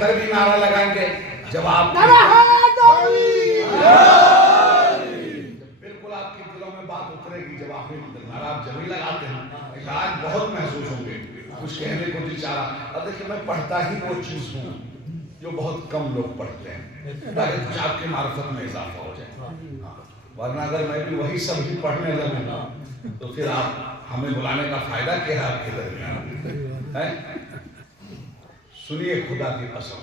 بہتر بھی نعرہ لگائیں گے جب آپ بالکل آپ کے دلوں میں بات اترے گی، جب آپ نعرہ آپ جب ہی لگاتے ہیں آج بہت محسوس ہوں گے کچھ کہنے کو جی چاہ رہا. اب دیکھیں میں پڑھتا ہی وہ چیز ہوں جو بہت کم لوگ پڑھتے ہیں تاکہ کچھ آپ کی معرفت میں اضافہ ہو جائے. ورنہ اگر میں بھی وہی سب ہی پڑھنے لگوں تو پھر آپ ہمیں بلانے کا فائدہ کیا ہے آپ کے درمیان. سنیے خدا کی قسم،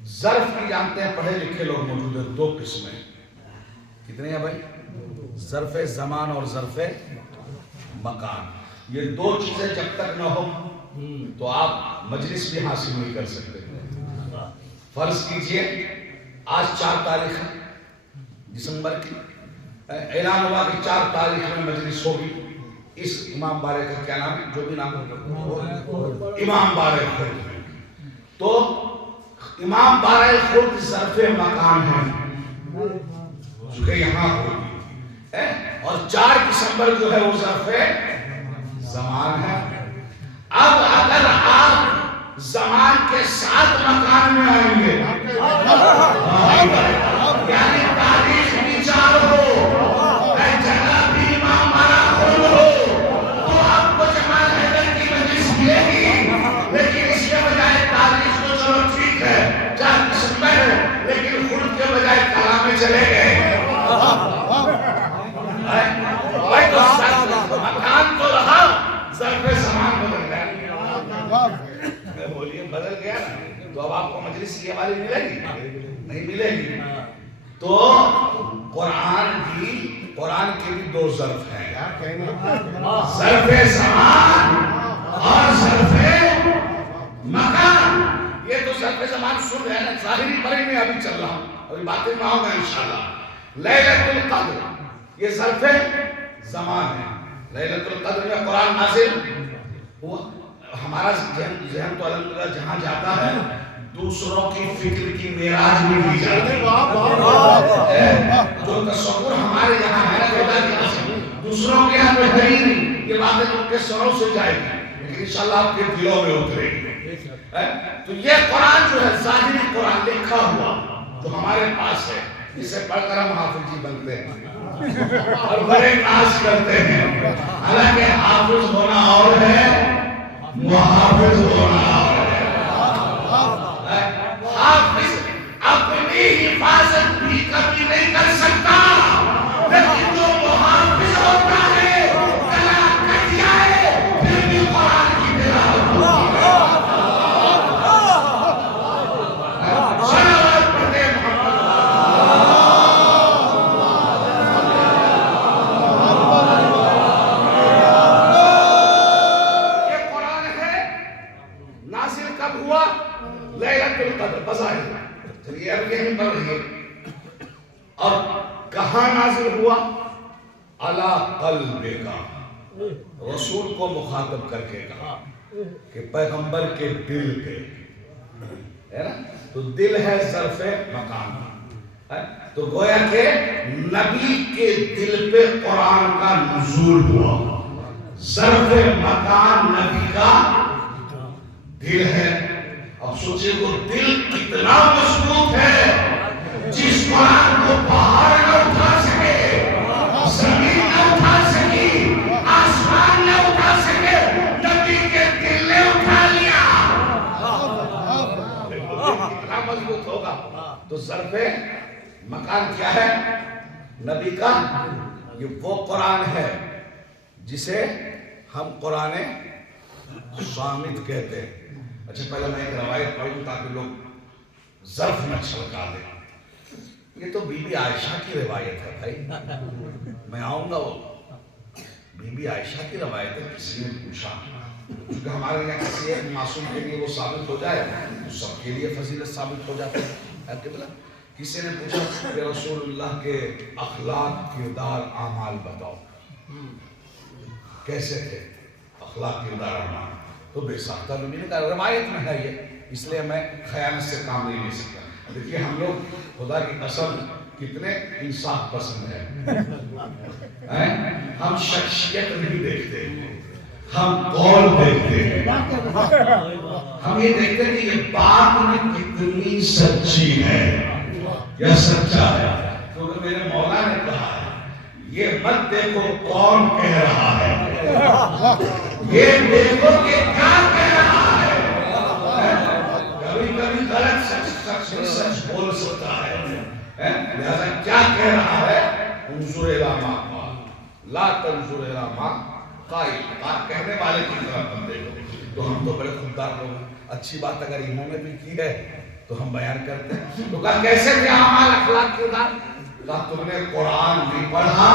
ظرف کی جانتے ہیں پڑھے لکھے لوگ موجود ہیں، دو قسمیں. کتنے ہیں بھائی؟ ظرف زمان اور ظرف مکان. یہ دو چیزیں جب تک نہ ہو تو آپ مجلس بھی حاصل نہیں کر سکتے. فرض کیجئے آج 4 تاریخ ہے دسمبر کی، اعلان ہوا کہ 4 تاریخ میں مجلس ہوگی. اس امام بارے کا کیا نام ہے؟ جو بھی نام ہے امام بارے خورد. تو امام بارے خورد ظرف مکان ہے جو کہ یہاں ہوگی، اور 4 دسمبر جو ہے وہ ظرف زمان ہے. اب اگر آپ زمان کے ساتھ مکان میں آئیں گے یعنی تاریخ بھی 4 ہو، جگہ بھی امام بارہ خورد ہو، تو آپ کو جمال حیدر کی مجلس ملے گی. لیکن اس کے بجائے تاریخ تو چلو ٹھیک ہے 4 دسمبر ہے، لیکن خورد کے بجائے کلا میں چلے گئے. مکان تو رہا، ظرف زمان بدل گیا. بولیے بدل گیا تو اب آپ کو مجلس یہ والی ملے گی؟ نہیں ملے گی. تو قرآن کے بھی 2 ظرف ہیں، ظرف زمان اور ظرف مکان. یہ تو ظرف زمان سن رہے ہیں، ظاہری پڑھیں میں ابھی چل رہا ہوں، ابھی باتیں میں آؤں گا انشاءاللہ. لیلۃ القدر یہ ظرف زمان ہے. لیلۃ القدر میں قرآن نازل ہوا. ہمارا ذہن تو الحمدللہ جہاں جاتا ہے دوسروں کی فکر کی معراج میں لی جاتی ہے. جو تصور ہمارے یہاں ہے خدا کی قسم دوسروں کے یہاں پہ ہے ہی نہیں. یہ باتیں ان کے سروں سے جائے گی لیکن انشاءاللہ آپ کے دلوں میں اترے گی. تو یہ قرآن جو ہے ظاہری قرآن لکھا ہوا جو ہمارے پاس ہے، جسے پڑھ کر ہم حافظ جی بنتے ہیں اور بڑے ناز کرتے ہیں. حالانکہ حافظ ہونا اور ہے، محافظ ہونا اور ہے. حافظ اپنی حفاظت بھی کبھی نہیں کر سکتا، لیکن جو محافظ ہوتا ہے گلا کٹ جائے پھر بھی قرآن کی تلاوت ہوتی ہے. صلوات پڑھتے ہیں یہ قرآن ہے. نازل کب ہوا؟ لیلۃ القدر بظاہر. چلیے اب یہی پڑھ رہی ہے. اور کہاں نازل ہوا؟ علی قلبک، رسول کو مخاطب کر کے کہا کہ پیغمبر کے دل پہ ہے نا. تو دل ہے ظرف مکان. تو گویا کہ نبی کے دل پہ قرآن کا نزول ہوا. ظرف مکان نبی کا دل ہے. اب سوچئے وہ دل کتنا مضبوط ہے جس قرآن کو پہاڑ نہ اٹھا سکے، زمین نہ اٹھا سکی، آسمان نہ اٹھا سکے، نبی کے دل نے اٹھا لیا. کتنا مضبوط ہوگا. تو ظرف مکان کیا ہے؟ نبی کا یہ وہ قرآن ہے جسے ہم قرآن صامت کہتے ہیں. اچھا پہلے میں ایک روایت پڑھوں تاکہ لوگ ظرف نہ چھلکا دیں. یہ تو بی بی عائشہ کی روایت ہے بھائی، میں آؤں گا. وہ بی بی عائشہ کی روایت ہے. کسی نے پوچھا کیونکہ ہمارے یہاں کسی ایک معصوم کے لیے وہ ثابت ہو جائے تو سب کے لیے فضیلت ثابت ہو جاتی ہے. کسی نے پوچھا کہ رسول اللہ کے اخلاق کردار اعمال بتاؤ، کیسے تھے اخلاق کردار اعمال؟ تو بے ساختہ نبی نے کہا روایت میں ہے یہ، اس لیے میں خیانت سے کام نہیں لے سکتا. دیکھیے ہم لوگ خدا کی قسم کتنے انصاف پسند ہیں. ہم شخصیت نہیں دیکھتے، ہم قول دیکھتے ہیں، ہم یہ دیکھتے ہیں کہ یہ بات میں کتنی سچی ہے یا سچا ہے. کیونکہ میرے مولا نے کہا ہے یہ مت دیکھو کون کہہ رہا ہے، یہ دیکھو کہ کیا کہہ رہا ہے. کبھی کبھی غلط شخص سچ بول سکتا ہے، لہذا کیا کہہ رہا ہے؟ انظر الی ما قال لا تنظر الی ما قائل. بات کہنے والے کی طرف ہم دیکھو. تو ہم تو بڑے خوددار لوگ ہیں، اچھی بات اگر انہوں نے بھی کی ہے تو ہم بیان کرتے ہیں. تو کہا کیسے تھے اعمال اخلاق کے دار؟ کہا تم نے قرآن بھی پڑھا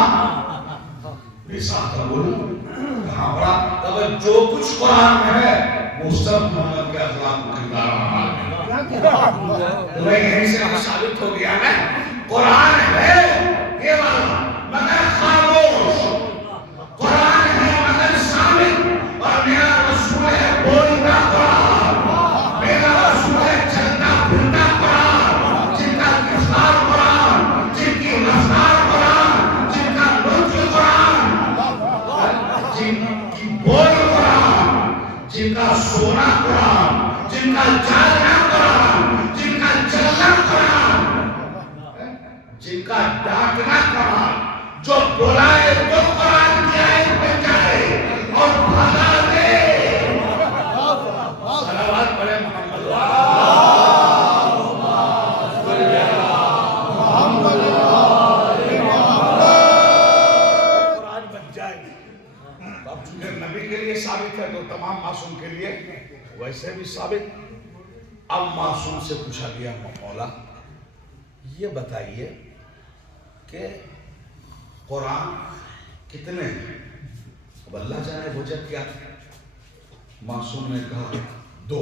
کہاں پڑھا؟ کہا جو کچھ قرآن میں ہے وہ سب محمد کے اخلاق و کردار اعمال میں. تمہیں یہیں سے ثابت ہو گیا نا قرآن ہے یہ والا مگر خاموش، قرآن ہے مگر سامت، اور میرا رسول ہے بولتا قرآن، میرا رسول ہے چلتا پھرتا قرآن، جن کا کردار قرآن، جن کی رفتار قرآن، جن کا نطق قرآن، جن کی بول قرآن، جن کا سونا قرآن، جن کا جاگنا قرآن، جن کا چلنا قرآن، جن کا ڈانٹنا قرآن، جو بلائے تو قرآن کی آیت میں جائے اور بھگا دے. صلوات پڑھے محمد قرآن بن جائے. اب چونکہ نبی کے لیے ثابت ہے تو تمام معصوم کے لیے ویسے بھی ثابت. اب معصوم سے پوچھا گیا مولا یہ بتائیے کہ قرآن کتنے ہیں؟ اب اللہ جانے وجہ کیا تھی. معصوم نے کہا 2.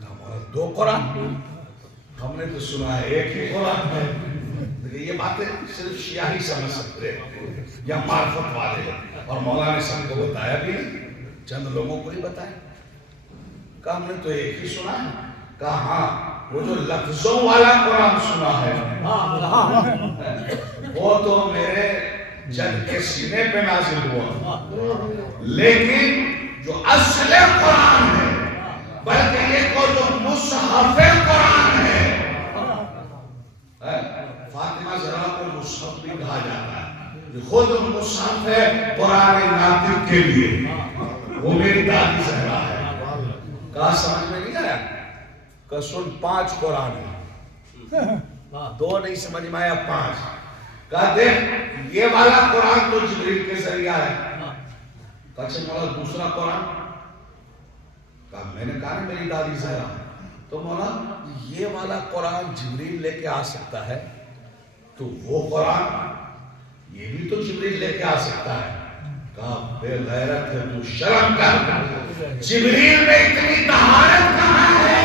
کہا مولا 2 قرآن؟ ہم نے تو سنا ہے 1 ہی قرآن ہے. لیکن یہ باتیں صرف شیعہ ہی سمجھ سکتے ہیں یا معرفت والے، اور مولا نے سب کو بتایا بھی نہیں، چند لوگوں کو ہی بتایا. کہا ہم نے تو 1 ہی سنا ہے. کہا ہاں وہ جو لفظوں والا قرآن سنا ہے وہ تو میرے جد کے سینے پہ نازل ہوا، لیکن جو اصل قرآن ہے بلکہ یہ کو جو مصحف قرآن ہے، فاطمہ زہرا کو مصحف بھی کہا جاتا ہے، یہ خود مصحف ہے قرآن ناطق کے لیے، وہ میری دادی زہرا ہے. کہا سمجھ میں نہیں آیا؟ کہ سن 5 قرآن ہے، 2 نہیں سمجھ میں آیا 5. کہا دیکھ یہ والا قرآن تو جبریل کے ذریعہ ہے. کہا اچھا مولا دوسرا قرآن؟ کہا میں نے کہا میری دادی زہرا. تو مولا یہ والا قرآن جبریل لے کے آ سکتا ہے تو وہ قرآن یہ بھی تو جبریل لے کے آ سکتا ہے. کہا بے غیرت ہے تو شرم کر، جبریل میں اتنی طہارت کہاں ہے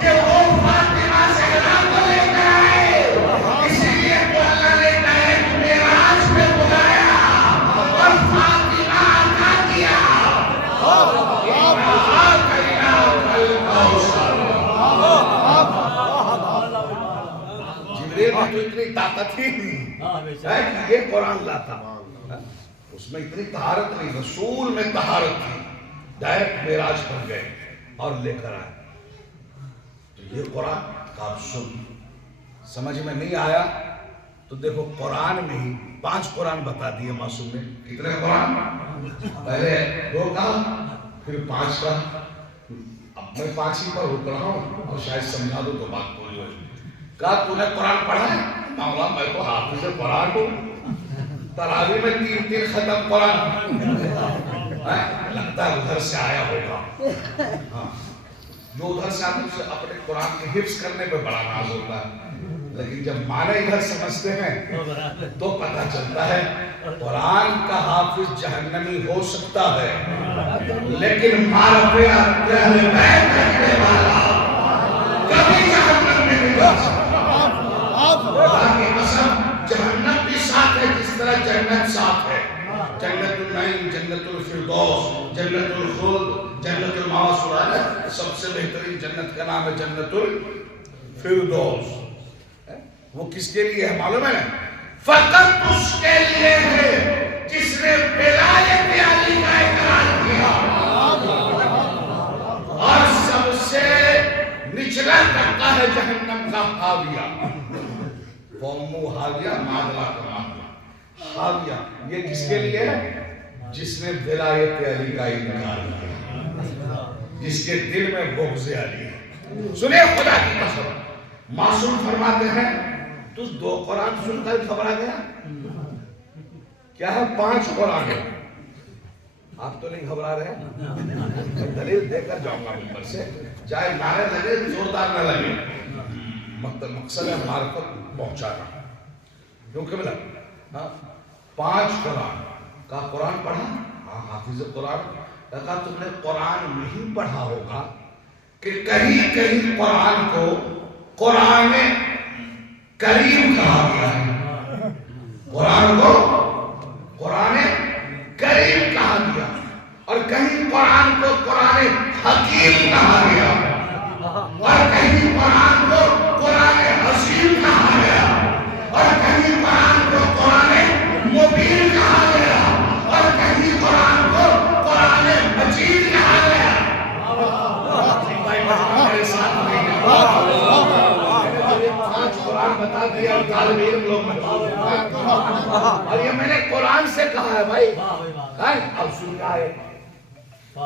کہ وہ فاطمہ زہرا کو لے کر آئے. اسی لیے تو اللہ نے ڈائریکٹ معراج پہ بلایا اور فاطمہ عطا کیا. جبریل میں تو اتنی طاقت ہی نہیں ہے کہ یہ قرآن لاتا، اس میں اتنی طہارت نہیں، رسول میں طہارت تھی. ڈائریکٹ معراج پر گئے اور لے کر آئے. تو یہ قرآن آپ سن، سمجھ میں نہیں آیا تو دیکھو قرآن میں ہی 5 قرآن بتا دیے معصوم نے. کتنے قرآن؟ پہلے 2 کا پھر 5 کا. اب میں 5 ہی پر رک رہا ہوں اور شاید سمجھا دو تو بات پوری ہوئی. کہا تو نے قرآن پڑھا ہے؟ مولا میں تو حافظ قرآن ہوں، تراویح میں 3 ختم قرآن. لگتا ہے ادھر سے آیا ہوگا. ہاں جو ادھر سے آدمی سے اپنے قرآن کے حفظ کرنے پہ بڑا ناز ہوتا ہے، لیکن جب معنی ادھر سمجھتے ہیں تو پتہ چلتا ہے قرآن کا حافظ جہنمی ہو سکتا ہے لیکن معرفت اہل بیت رکھنے والا کبھی جہنم میں نہیں جا سکتا. اللہ کی قسم جہنم بھی ساتھ ہے جس طرح جنت ساتھ ہے. جنت النعیم، جنت الفردوس، جنت الخلد، جنت المأوى. سب سے بہترین جنت کا نام ہے جنت الفردوس. وہ کس کے لیے ہے معلوم ہے؟ فقط اس کے لیے ہے جس نے ولایت علی کا اقرار کیا اور سب سے نچلا طبقہ ہے جہنم کا حاویہ، فَأُمُّهُ حاویہ معاملہ کا معاملہ حاویہ، یہ کس کے لیے ہے؟ جس نے ولایت علی کا انکار کیا، جس کے دل میں بغض علی ہے۔ سنیں خدا کی قسم، معصوم فرماتے ہیں تو 2 قرآن سن کر گھبرا گیا؟ کیا ہے 5 قرآن ہے، آپ تو نہیں گھبرا رہے ہیں؟ دلیل دے کر جاؤں گا ممبر سے، چاہے نعرے لگے زوردار نہ لگے، مقصد ہے معرفت پہنچانا، کیونکہ ملا 5 قرآن کا قرآن پڑھا؟ ہاں حافظ قرآن، کہا تم نے قرآن نہیں پڑھا ہوگا کہ کہیں کہیں قرآن کو قرآن کریم کہا گیا ہے، قرآن کو قرآن کریم کہا گیا، اور کہیں قرآن کو قرآن حکیم کہا گیا، اور کہیں قرآن کو قرآن حسین کہا گیا، اور کہیں قرآن کو قرآن مبین کہا گیا، اور کہیں قرآن کو قرآن مجید کہا گیا۔ میرے ساتھ نہیں ہے، 5 قرآن بتا دیا اور طالب علم لوگ اور یہ میں نے قرآن سے کہا ہے بھائی، اب سن آئے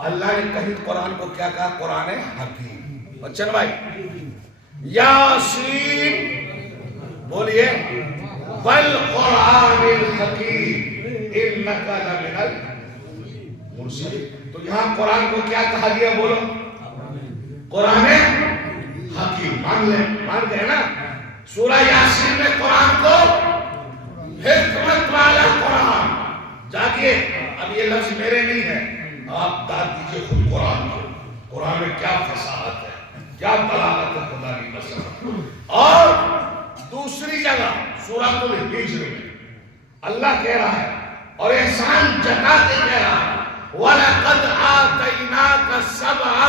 اللہ نے کہیں قرآن کو کیا کہا؟ قرآن حکیم۔ بچن بھائی یاسین بولیے، والقرآن الحکیم انکا لمن المرسلین، تو یہاں قرآن کو کیا کہا گیا؟ بولو، قرآن حکیم۔ مان گئے نا؟ سورہ یاسین میں قرآن کو حکمت والا قرآن، جاگئے، اب یہ لفظ میرے نہیں ہے، آپ داد دیجئے خود قرآن کو، قرآن میں کیا فصاحت ہے، کیا بلاغت ہے خدا کی قسم۔ اور دوسری جگہ سورۃ الحجر میں اللہ کہہ رہا ہے اور احسان جتا کے کہہ رہا ہے وَلَقَدْ آتَيْنَاكَ سَبْعًا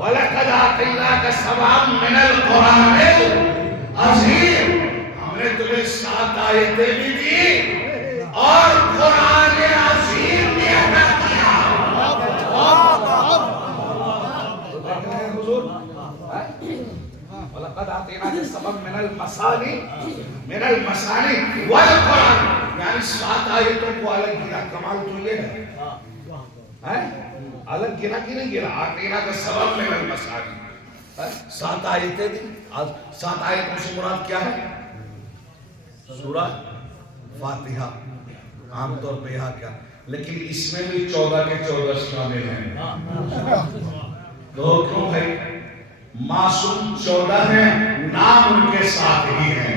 وَلَقَدْ آتَيْنَاكَ سَبْعًا مِنَ الْقُرْآنِ الْعَظِيمِ، ہم نے تمہیں 7 آیتیں بھی دی اور قرآن عظیم بھی عطا کیا۔ حضور وَلَقَدْ آتَيْنَاكَ سَبْعًا مِنَ الْمَثَانِِ وَالْقُرْآنِ، یعنی 7 آیتوں کو الگ گنا، کمال تو یہ ہے، الگ گنا کی نہیں گنا، آتَيْنَاكَ سَبْعًا مِنَ الْمَثَانِِ، 7 آیتیں دی۔ 7 آیتوں سے مراد کیا ہے؟ سورہ فاتحہ، عام طور پہ یہاں کیا، لیکن اس میں بھی 14 کے 14 شامل ہیں۔ تو کیوں بھائی؟ معصوم 14 ہیں، نام ان کے ساتھ ہی ہیں،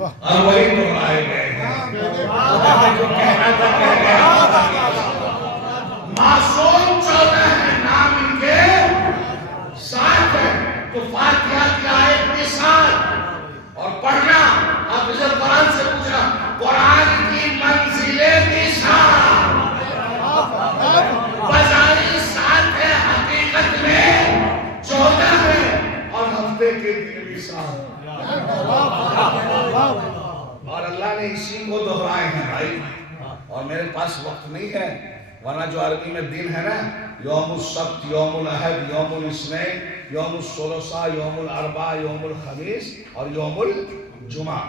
اور وہی دہرائے گئے ہیں، جو کہنا تھا کہہ گیا۔ معصوم 14 ہیں، نام ان کے ساتھ ہیں، تو فاتحہ کی آیت کے ساتھ اور پڑھنا، حافظ قرآن سے پوچھنا، قرآن کی منزلیں بھی ساتھ، بظاہر ساتھ ہے، حقیقت میں 14 ہے، اور ہفتے کے دن بھی ساتھ، اور اللہ نے اسی کو دہرائے ہیں بھائی۔ اور میرے پاس وقت نہیں ہے، ورنہ جو عربی میں دن ہے نا، یوم السبت، یوم الاحد، یوم الاثنین، یوم الثلاثاء، یوم الاربعاء، یوم الخمیس اور یوم الجمعہ،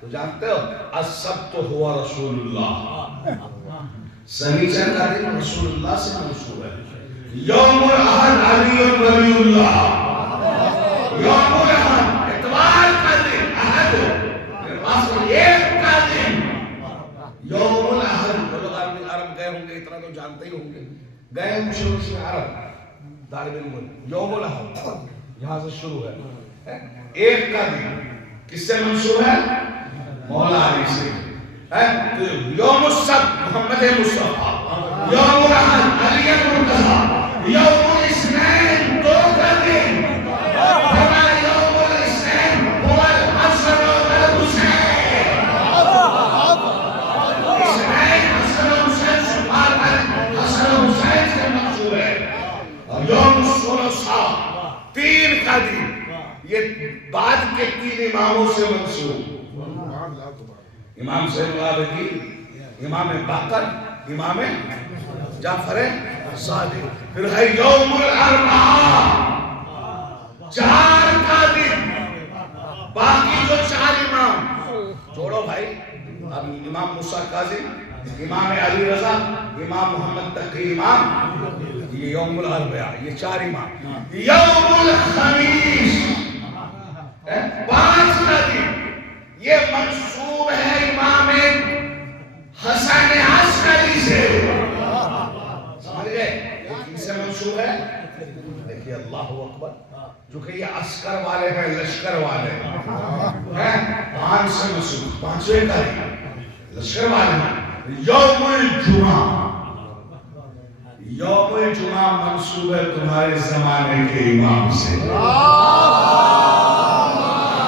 تو جانتے ہو السبت ہوا رسول اللہ، سنیچر کا دن رسول اللہ سے منسوب ہے، یوم الاحد علی ولی اللہ، یوم الاحد اتوار کا دن، احد ایک کا دن، یوم الاحد، جو لوگ عرب گئے ہوں گے اتنا تو جانتے ہی ہوں گے، گئے مشرق عرب طالب علم، یوم الاحد یہاں سے شروع ہے، ایک کا دن کس سے منسوب ہے؟ مولا علی سے، یوم السبت محمد مصطفیٰ، یوم الاحد علی مرتضیٰ، یوم الاثنین 2 کا دن، یوم الاثنین هو الحسن والحسین، اثنین حسن و حسین شمال حسن و حسین سے منسوب ہے، اور یوم الثلاثاء 3 کا دن، یہ بعد کے 3 اماموں سے منسوب، امام زین العابدین، امام باقر، امام جعفر صادق. پھر ہے یوم الاربعاء، 4 کا دن. باقی جو 4 امام چھوڑو بھائی، اب امام موسیٰ کاظم، امام علی رضا، امام محمد تقی امام، یہ یوم الاربعاء، یہ 4 امام. یوم الخمیس 5 کا دن، یہ منسوب ہے امام حسن عسکری سے. سمجھ گئے یہ کس سے منسوب ہے؟ دیکھیے اللہ اکبر، جو کہ یہ عسکر والے ہیں، لشکر والے ہیں، 5 سے منسوب، 5ویں کا دن لشکر والے ہیں. یوم الجمعہ، یوم الجمعہ منسوب ہے تمہارے زمانے کے امام سے.